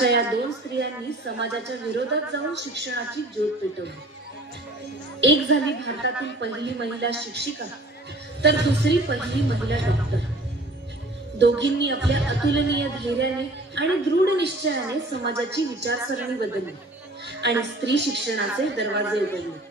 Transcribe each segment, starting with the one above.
या दोन स्त्रियांनी समाजाच्या विरोधात जाऊन शिक्षणाची ज्योत पेटवली। एक झाली भारतातील पहिली महिला शिक्षिका, तर दुसरी पहिली महिला डॉक्टर। दोघींनी आपल्या अतुलनीय धैर्याने आणि दृढ निश्चयाने समाजाची विचारसरणी बदलली आणि स्त्री शिक्षणाचे दरवाजे उघडले।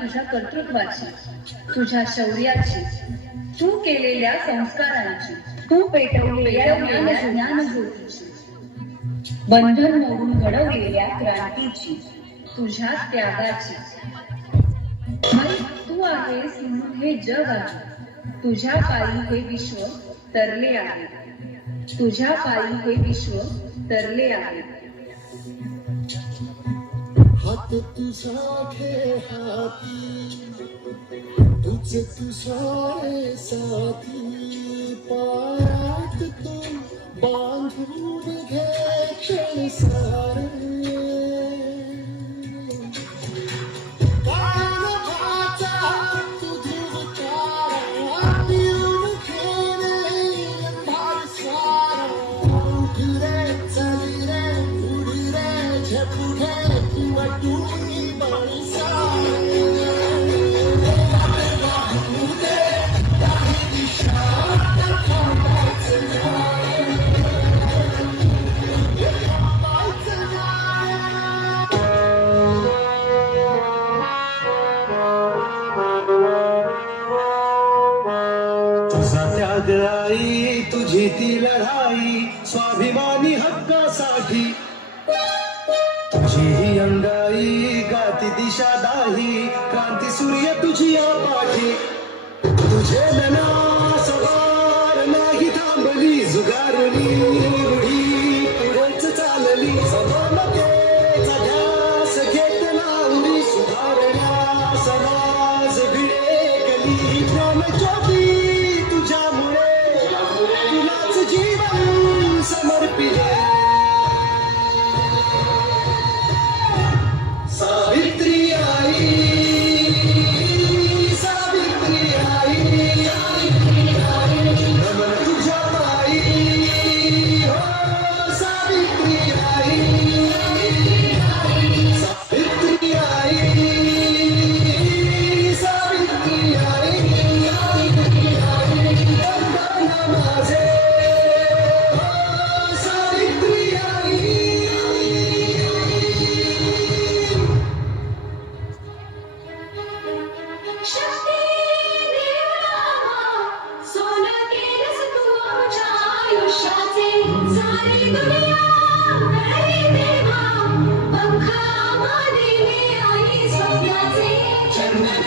तुझ्या कर्तृत्वाची, तुझ्या शौर्याची, तू केलेल्या संस्कारांची, तू पेटवलेल्या ज्ञानज्योतीची, बंधन मोडून घडवलेल्या क्रांतीची, तुझ्या त्यागाची। तू आहेस म्हणून हे जग आहे, तुझ्या पायी हे विश्व तरले आहे, तुझ्या पायी हे विश्व तरले आहे। हात तुझ्या हाती, तुझ तुझ्या साथी, पायात तू बांधून घे सारे। आई तुझी ती लढाई स्वाभिमानी हक्कासाठी, तुझी ही अंगाई गाती दिशा दाही, क्रांती सूर्य तुझी या पाठी। तुझे लना सवार नाही थांबली, जुगारली रूढी पुढेच चालली, समानतेचा ध्यास घेत लावली, सुधारणा समाज भिडेकली, ज्ञान ज्योती जीवन समर्पिले। सावित्री आई, सावित्री आई, नमन तुझ्या पायी, हो सावित्री आई, सावित्री आई, सावित्री आई, वंदन माझे चंदन